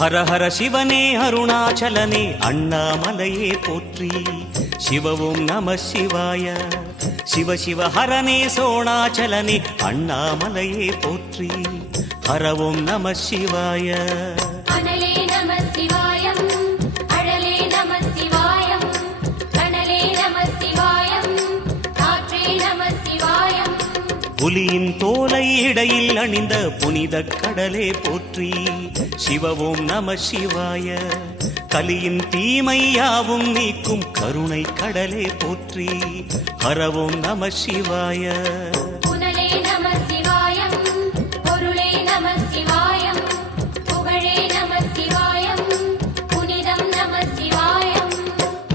ஹர ஹர சிவனே அருணாச்சலனே அண்ணாமலையே போற்றி. சிவவும் நம சிவாய. சிவ சிவ ஹரனே சோணாச்சலனே அண்ணாமலையே போற்றி. ஹரவும் நம சிவாய. அனலே நம சிவாயம், அழலே நம சிவாயம், கனலே நம சிவாயம், காற்றே நம சிவாயம். புலியின் தோலை இடையில் அணிந்த புனித கடலே போற்றி. சிவவும் நம சிவாய. கலியின் தீமையாவும் நீக்கும் கருணை கடலே போற்றி. ஹரவும் நம சிவாய. புனலே நம சிவாயம், பொருளே நம சிவாயம், புகழே நம சிவாயம், புனிதம் நம சிவாயம்.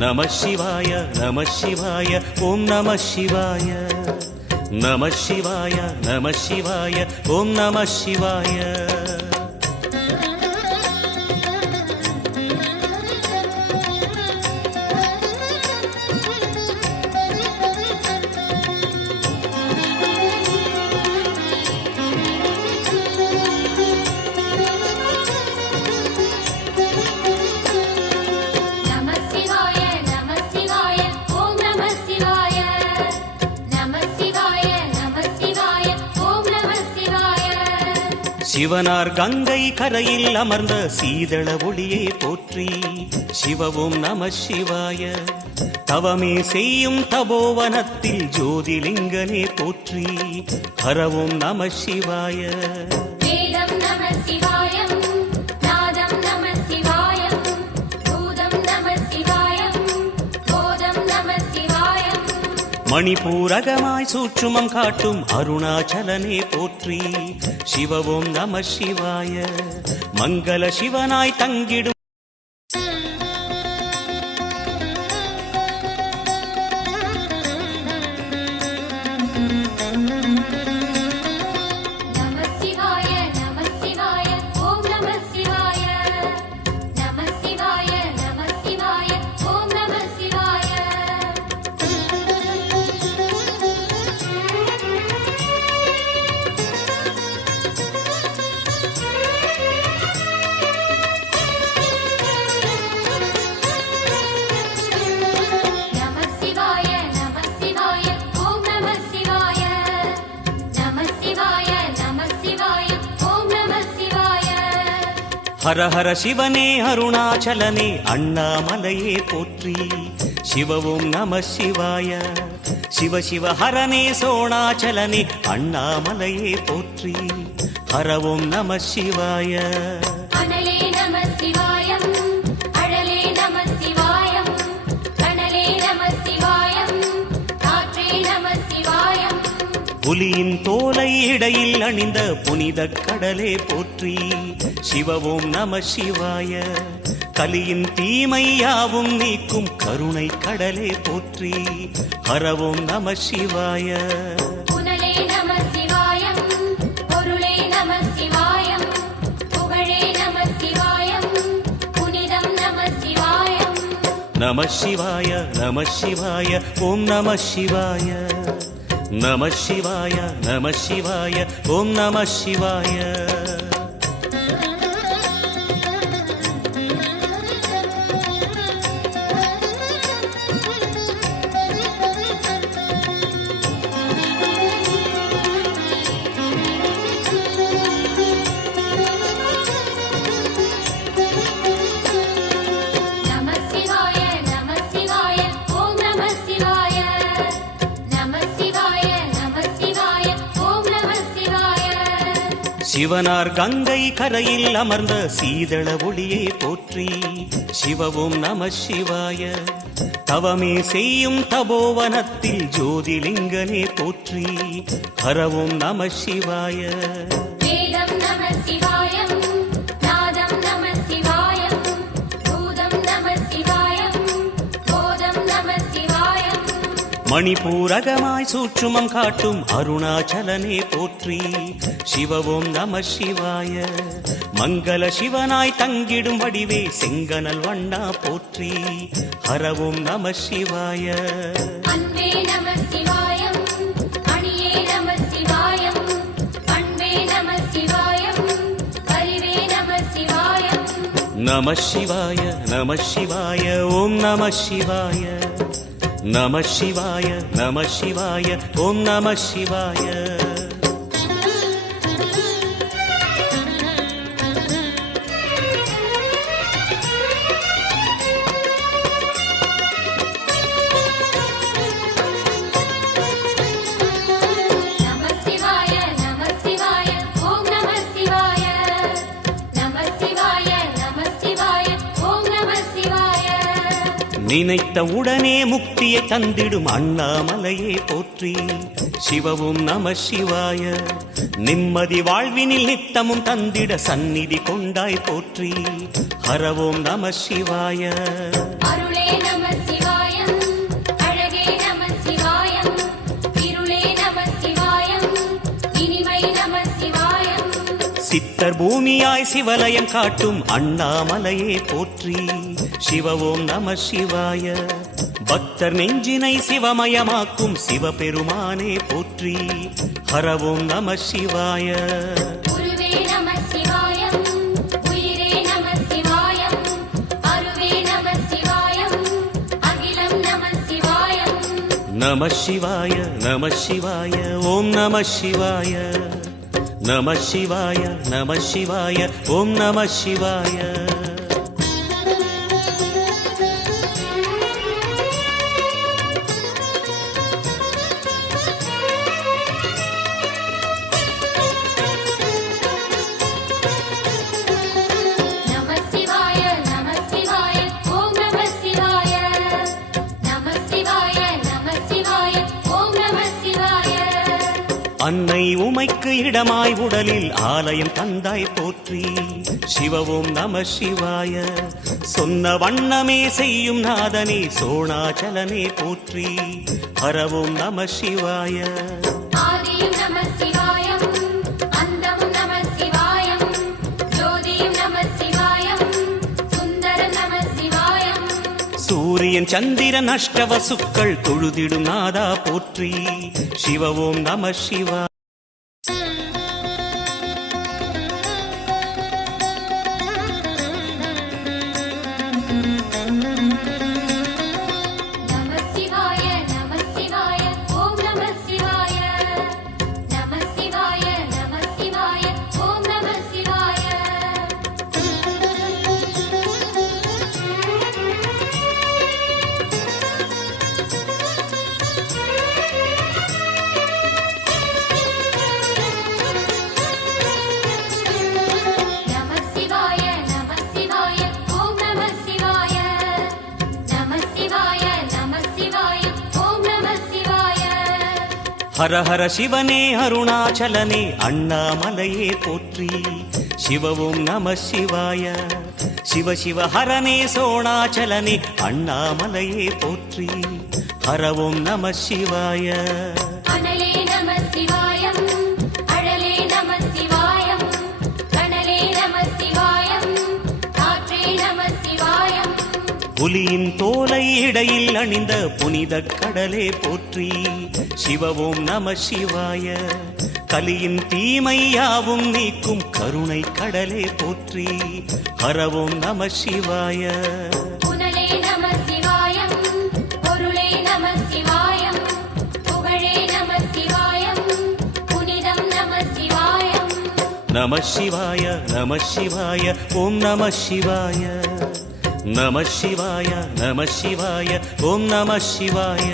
நம சிவாய நம சிவாய ஓம் நம சிவாய. நம சிவாய நம சிவாய ஓம் நம சிவாய. சிவனார் கங்கை கரையில் அமர்ந்த சீதள ஒளியே போற்றி. சிவவும் நம சிவாய. தவமே செய்யும் தபோவனத்தில் ஜோதிலிங்கனே போற்றி. ஹரவும் நம சிவாய. வேதம் நம சிவாயம், நாதம் நம சிவாயம், பூதம் நம சிவாயம், போதம் நம சிவாயம். மணிபூரகமாய் சூட்சுமம் காட்டும் அருணாச்சலனே போற்றி. சிவவும் நம சிவாய. மங்கள சிவனாய் தங்கிடும் ஹர ஹர சிவனே அருணாச்சலனே அண்ணாமலையே போற்றி. சிவவும் நம சிவாய. சிவ சிவ ஹரனே சோணாச்சலனே அண்ணாமலையே போற்றி. ஹரவும் நம சிவாய. அனலே நம சிவாயம், அழலே நம சிவாயம், கனலே நம சிவாயம், காற்றே நம சிவாயம். புலியின் தோலை இடையில் அணிந்த புனித கடலே போற்றி. சிவவும் நம சிவாய. கலியின் தீமையாவும் நீக்கும் கருணை கடலே போற்றி. ஹரவும் நம சிவாய. புனலே நம சிவாயம், பொருளே நம சிவாயம், புகழே நம சிவாயம், புனிதம் நம சிவாயம். நம சிவாய நம சிவாய ஓம் நம சிவாய. நம சிவாய நம சிவாய ஓம் நம சிவாய. சிவனார் கங்கை கரையில் அமர்ந்த சீதள ஒளியே போற்றி. சிவவும் நம சிவாய. தவமே செய்யும் தபோவனத்தில் ஜோதிலிங்கனே போற்றி. ஹரவும் நம சிவாய. வேதம் நம சிவாயம், நாதம் நம சிவாயம், பூதம் நம சிவாயம், போதம் நம சிவாயம். மணிபூரகமாய் சூட்சுமம் காட்டும் அருணாச்சலனே போற்றி. சிவவும் நம சிவாய. மங்கள சிவனாய் தங்கிடும் வடிவே செங்கனல் வண்ணா போற்றி. ஹரவும் நம சிவாய. அன்பே நம சிவாயம், அணியே நம சிவாயம், அன்பே நம சிவாயம், அறிவே நம சிவாயம். நம சிவாய நம சிவாய ஓம் நம சிவாய நம சிவாய நம சிவாய ஓம் நம சிவாய நம சிவாய நம சிவாய ஓம் நம சிவாய நம சிவாய நம சிவாய ஓம் நம சிவாய நினைத்த உடனே முக்தியை தந்திடும் அண்ணாமலையே போற்றி சிவவும் நம சிவாய நிம்மதி வாழ்வினில் நித்தமும் தந்திட சந்நிதி கொண்டாய் போற்றி ஹரவோம் நம சிவாய அருளே நம சிவாயம் அழகே நம சிவாயம் இருளே நம சிவாயம் இனிமை நம சிவாயம் சித்தர் பூமியாய் சிவலயம் காட்டும் அண்ணாமலையே போற்றி சிவவோம் நம சிவாய பக்தர் நெஞ்சினை சிவமயமாக்கும் சிவபெருமானே போற்றி ஹரவோம் நம சிவாய குருவே நம சிவாயம் உயிரே நம சிவாயம் அருவே நம சிவாயம் அகிலம் நம சிவாயம் நம சிவாய நம சிவாய ஓம் நம சிவாய நம சிவாய நம சிவாய ஓம் நம சிவாய நம சிவாய நம சிவாய ஓம் நம சிவாய நம சிவாய நம சிவாய ஓம் நம சிவாய அன்னை உமைக்கு இடமாய் உடலில் ஆலயம் தந்தாய் போற்றி சிவவோம் நம சிவாய சொன்ன வண்ணமே செய்யும் நாதனே சோணாச்சலனே போற்றி ஹரவோம் நம சிவாய ஆதியும் நம சிவாயம் அந்தமும் நம சிவாயம் ஜோதியும் நம சிவாயம் சுந்தரம் நம சிவாயம் சூரியன் சந்திரன் அஷ்டவசுக்கள் தொழுதிடும் நாதா போற்றி சிவவோம் நம சிவாய நம சிவாய நம சிவாய ஓம் நம சிவாய நம சிவாய நம சிவாய ஓம் நம சிவாய நம சிவாய நம சிவாய ஓம் நம சிவாய நம சிவாய நம சிவாய ஓம் நம சிவாய ஹர ஹர சிவனே அருணாச்சலனே அண்ணாமலையே போற்றி சிவவும் நம சிவாய சிவ சிவ ஹரனே சோணாச்சலனே அண்ணாமலையே போற்றி ஹரவும் நம சிவாய அனலே நம சிவாயம் அழலே நம சிவாயம் கனலே நம சிவாயம் காற்றே நம சிவாயம் புலியின் தோலை இடையில் அணிந்த புனித கடலே போற்றி சிவவும் நம சிவாய கலியின் தீமை யாவும் நீக்கும் கருணை கடலே போற்றி ஹரவும் நம சிவாய புனலே நம சிவாயம் பொருளே நம சிவாயம் புகழே நம சிவாயம் புனிதம் நம சிவாயம் நம சிவாய நம சிவாய ஓம் நம சிவாய நம சிவாய நம சிவாய ஓம் நம சிவாய